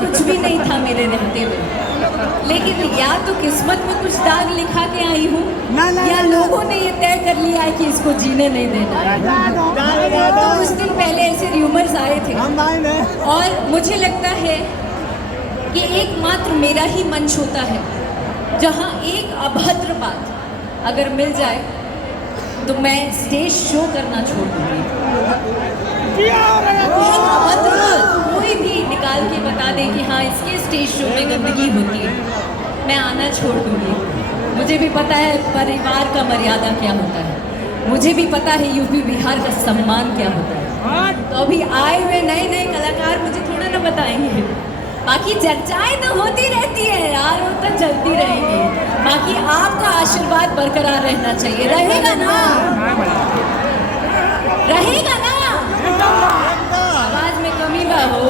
कुछ भी नहीं था मेरे रहते हुए, लेकिन या तो किस्मत में कुछ दाग लिखा के आई हूँ या लोगों ने ये तय कर लिया है कि इसको जीने नहीं देना है। तो कुछ दिन पहले ऐसे र्यूमर्स आए थे और मुझे लगता है कि एकमात्र मेरा ही मंच होता है जहाँ एक अभद्र बात अगर मिल जाए तो मैं स्टेज शो करना छोड़ दूंगी। एक अभद्र बात कोई भी निकाल के बता दे कि हाँ इसके स्टेज शो में गंदगी होती है, मैं आना छोड़ दूंगी। मुझे भी पता है परिवार का मर्यादा क्या होता है, मुझे भी पता है यूपी बिहार का सम्मान क्या होता है। तो अभी आए हुए नए नए कलाकार मुझे थोड़ा ना बताएंगे, बाकी चर्चाएं तो होती रहती है यार, वो तो चलती रहेंगी। बाकी आपका आशीर्वाद बरकरार रहना चाहिए, रहेगा ना? रहेगा ना? आवाज में कमी ना हो।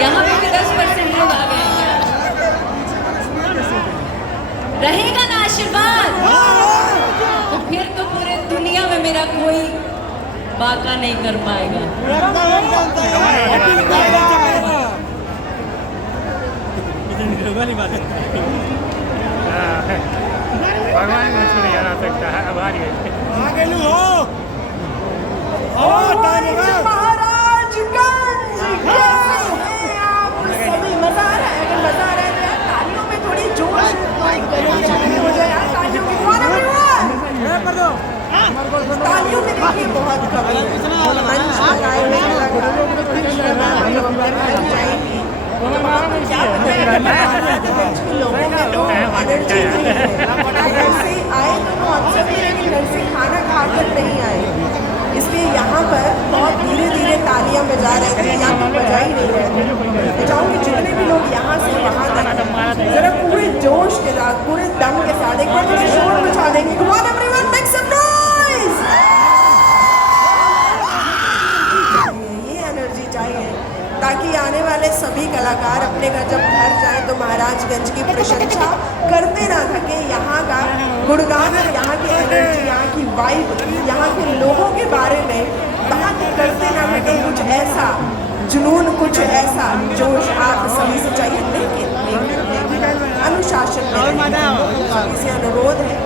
यहाँ पे भी 10% लोग आ गए हैं। रहेगा ना आशीर्वाद? तो फिर तो पूरे दुनिया में मेरा कोई बाका नहीं कर पाएगा। भगवान मुझको नहीं जाना सकता है, आभारी है। महाराजगंज सभी मजा आ रहा है, अगर मजा आ रहा है तो यार तालियों में थोड़ी जोश हो जाए यार, तालियों की तालियों में देखिए बहुत कमी जाएगी। लोगों में तो एनर्जी नहीं है, घर से आए तो कॉन्सर्ट में, लेकिन घर से खाना खाकर नहीं आए, इसलिए यहाँ पर बहुत धीरे धीरे तालियां बजा रहे थे, यहाँ तो बजा ही नहीं रहे थे। मैं चाहूँगी जितने भी लोग यहाँ से वहाँ तक जरा पूरे जोश के साथ, पूरे दम के साथ एक बार थोड़ा शोर मचा देंगे। Come on everyone, make some noise! ये एनर्जी चाहिए ताकि आने वाले सभी कलाकार अपने घर जब घर जाएं तो महाराजगंज की प्रशंसा करते ना थके, यहाँ का गुणगान, यहाँ की एनर्जी, यहाँ की वाइब, यहाँ के लोगों के बारे में बात करते ना थके। कुछ ऐसा जुनून, कुछ ऐसा जोश आप सभी से चाहिए, लेकिन अनुशासन में सभी से अनुरोध है।